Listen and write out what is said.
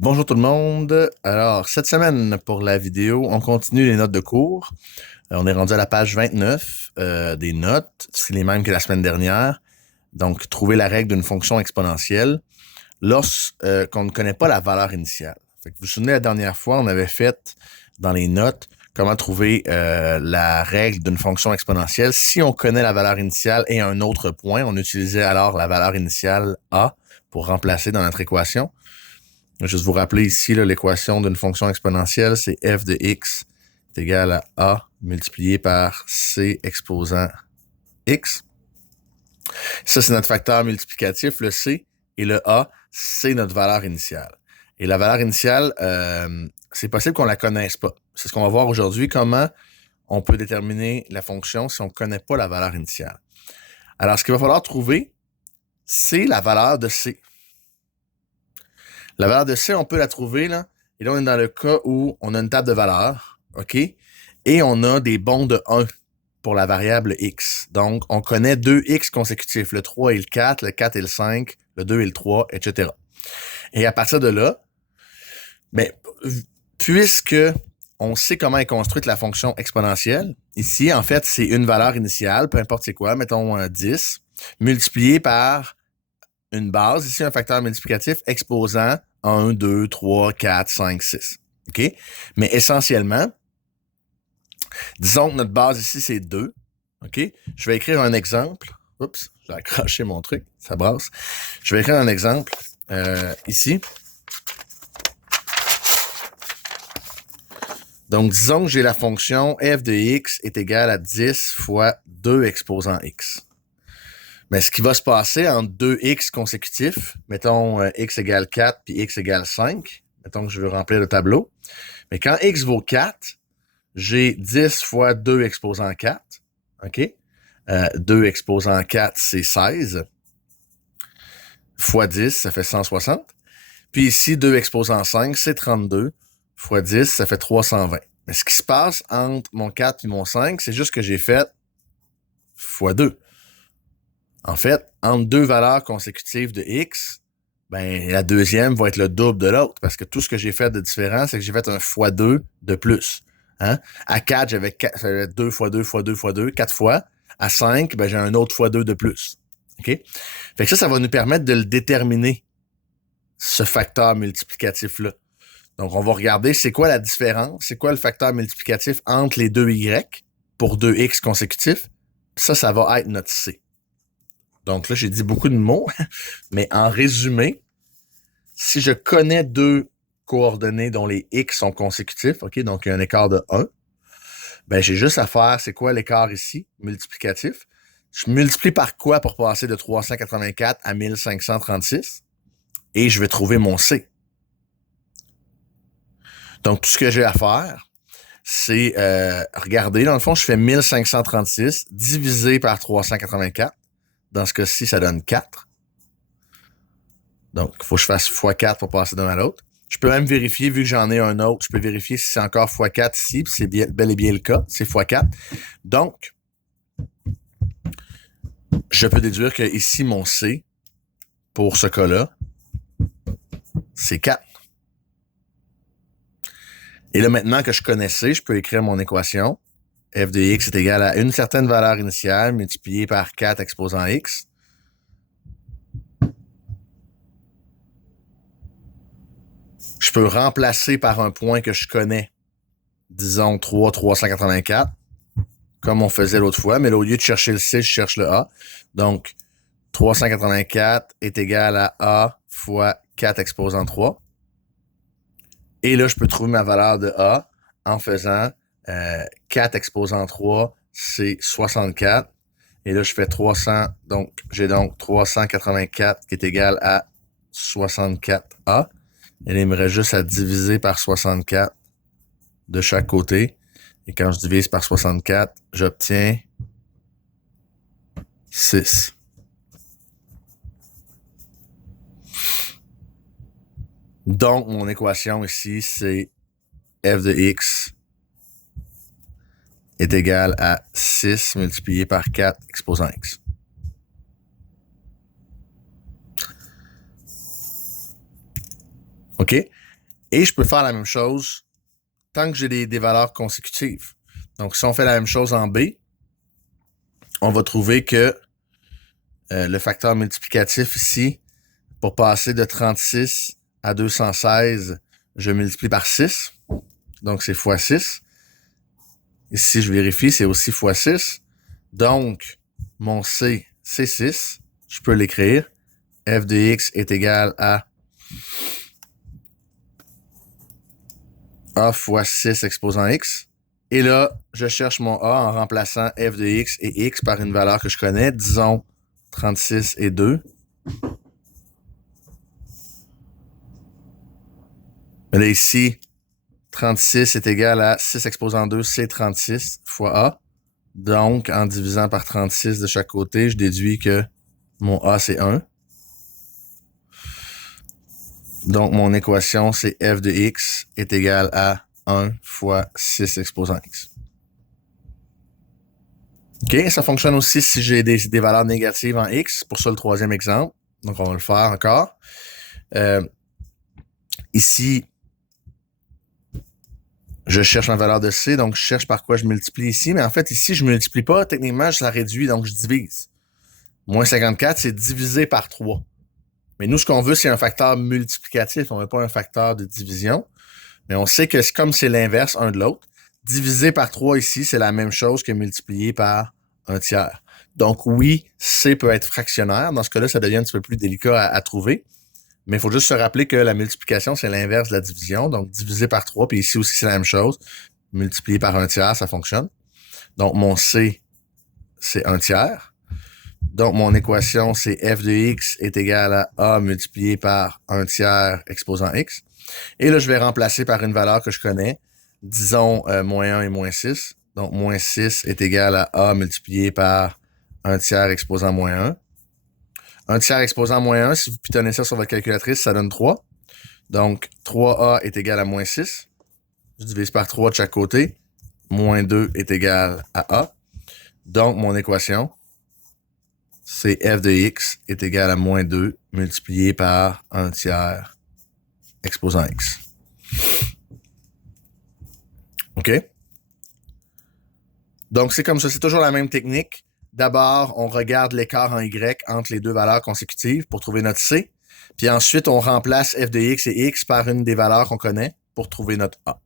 Bonjour tout le monde. Alors, cette semaine, pour la vidéo, on continue les notes de cours. On est rendu à la page 29 des notes. C'est les mêmes que la semaine dernière. Donc, trouver la règle d'une fonction exponentielle lorsqu'on ne connaît pas la valeur initiale. Fait que vous vous souvenez, la dernière fois, on avait fait dans les notes comment trouver la règle d'une fonction exponentielle. Si on connaît la valeur initiale et un autre point, on utilisait alors la valeur initiale a pour remplacer dans notre équation. Juste vous rappeler ici, l'équation d'une fonction exponentielle, c'est f de x est égal à a multiplié par c exposant x. Ça, c'est notre facteur multiplicatif, le c, et le a, c'est notre valeur initiale. Et la valeur initiale, c'est possible qu'on la connaisse pas. C'est ce qu'on va voir aujourd'hui, comment on peut déterminer la fonction si on ne connaît pas la valeur initiale. Alors, ce qu'il va falloir trouver, c'est la valeur de c. La valeur de C, on peut la trouver, là. Et là, on est dans le cas où on a une table de valeurs, OK? Et on a des bons de 1 pour la variable x. Donc, on connaît deux x consécutifs, le 3 et le 4, le 4 et le 5, le 2 et le 3, etc. Et à partir de là, mais puisque on sait comment est construite la fonction exponentielle, ici, en fait, c'est une valeur initiale, peu importe c'est quoi, mettons 10, multiplié par une base, ici un facteur multiplicatif exposant 1, 2, 3, 4, 5, 6. OK? Mais essentiellement, disons que notre base ici, c'est 2. OK? Je vais écrire un exemple. Oups, j'ai accroché mon truc, ça brasse. Je vais écrire un exemple ici. Donc, disons que j'ai la fonction f de x est égale à 10 fois 2 exposant x. Mais ce qui va se passer entre deux x consécutifs, mettons x égale 4 puis x égale 5, mettons que je veux remplir le tableau, mais quand x vaut 4, j'ai 10 fois 2 exposant 4, OK? 2 exposant 4, c'est 16, fois 10, ça fait 160. Puis ici, 2 exposant 5, c'est 32, fois 10, ça fait 320. Mais ce qui se passe entre mon 4 et mon 5, c'est juste que j'ai fait fois 2. En fait, entre deux valeurs consécutives de x, ben, la deuxième va être le double de l'autre, parce que tout ce que j'ai fait de différent, c'est que j'ai fait un fois 2 de plus. Hein? À 4, j'avais 2 fois 2 fois 2 fois 2, 4 fois. À 5, ben, j'ai un autre fois 2 de plus. OK? Fait que ça va nous permettre de le déterminer, ce facteur multiplicatif-là. Donc, on va regarder c'est quoi la différence, c'est quoi le facteur multiplicatif entre les deux y pour deux x consécutifs. Ça va être notre c. Donc là, j'ai dit beaucoup de mots, mais en résumé, si je connais deux coordonnées dont les x sont consécutifs, OK, donc il y a un écart de 1, ben j'ai juste à faire, c'est quoi l'écart ici, multiplicatif? Je multiplie par quoi pour passer de 384 à 1536? Et je vais trouver mon C. Donc, tout ce que j'ai à faire, c'est regarder, dans le fond, je fais 1536 divisé par 384. Dans ce cas-ci, ça donne 4. Donc, il faut que je fasse x4 pour passer d'un à l'autre. Je peux même vérifier, vu que j'en ai un autre, je peux vérifier si c'est encore x4 ici, puis c'est bel et bien le cas, c'est x4. Donc, je peux déduire que ici, mon C, pour ce cas-là, c'est 4. Et là, maintenant que je connais C, je peux écrire mon équation. F de x est égal à une certaine valeur initiale multipliée par 4 exposant x. Je peux remplacer par un point que je connais, disons 384, comme on faisait l'autre fois, mais là, au lieu de chercher le C, je cherche le A. Donc, 384 est égal à A fois 4 exposant 3. Et là, je peux trouver ma valeur de A en faisant 4 exposant 3, c'est 64. Et là, je fais 300, donc j'ai donc 384 qui est égal à 64A. Et là, il me reste juste à diviser par 64 de chaque côté. Et quand je divise par 64, j'obtiens 6. Donc, mon équation ici, c'est f de x est égal à 6 multiplié par 4 exposant x. OK? Et je peux faire la même chose tant que j'ai des valeurs consécutives. Donc, si on fait la même chose en B, on va trouver que le facteur multiplicatif ici, pour passer de 36 à 216, je multiplie par 6. Donc, c'est fois 6. Ici, je vérifie, c'est aussi fois 6. Donc, mon C, c'est 6. Je peux l'écrire. F de x est égal à A fois 6 exposant x. Et là, je cherche mon A en remplaçant f de x et x par une valeur que je connais. Disons 36 et 2. Mais là, ici, 36 est égal à 6 exposant 2, c'est 36 fois A. Donc, en divisant par 36 de chaque côté, je déduis que mon A, c'est 1. Donc, mon équation, c'est f de x est égal à 1 fois 6 exposant x. OK, ça fonctionne aussi si j'ai des valeurs négatives en x. Pour ça, le troisième exemple. Donc, on va le faire encore. Ici, je cherche ma valeur de c, donc je cherche par quoi je multiplie ici. Mais en fait, ici, je ne multiplie pas. Techniquement, je la réduis, donc je divise. Moins 54, c'est divisé par 3. Mais nous, ce qu'on veut, c'est un facteur multiplicatif. On ne veut pas un facteur de division. Mais on sait que comme c'est l'inverse un de l'autre, divisé par 3 ici, c'est la même chose que multiplié par un tiers. Donc oui, C peut être fractionnaire. Dans ce cas-là, ça devient un petit peu plus délicat à trouver. Mais il faut juste se rappeler que la multiplication, c'est l'inverse de la division. Donc divisé par 3, puis ici aussi, c'est la même chose. Multiplié par un tiers, ça fonctionne. Donc mon C, c'est un tiers. Donc, mon équation, c'est f de x est égal à a multiplié par un tiers exposant x. Et là, je vais remplacer par une valeur que je connais. Disons moins 1 et moins 6. Donc, moins 6 est égal à a multiplié par un tiers exposant moins 1. Un tiers exposant moins 1, si vous pitonnez ça sur votre calculatrice, ça donne 3. Donc, 3a est égal à moins 6. Je divise par 3 de chaque côté. Moins 2 est égal à a. Donc, mon équation, c'est f de x est égal à moins 2 multiplié par un tiers exposant x. OK? Donc, c'est comme ça. C'est toujours la même technique. D'abord, on regarde l'écart en y entre les deux valeurs consécutives pour trouver notre c. Puis ensuite, on remplace f de x et x par une des valeurs qu'on connaît pour trouver notre a.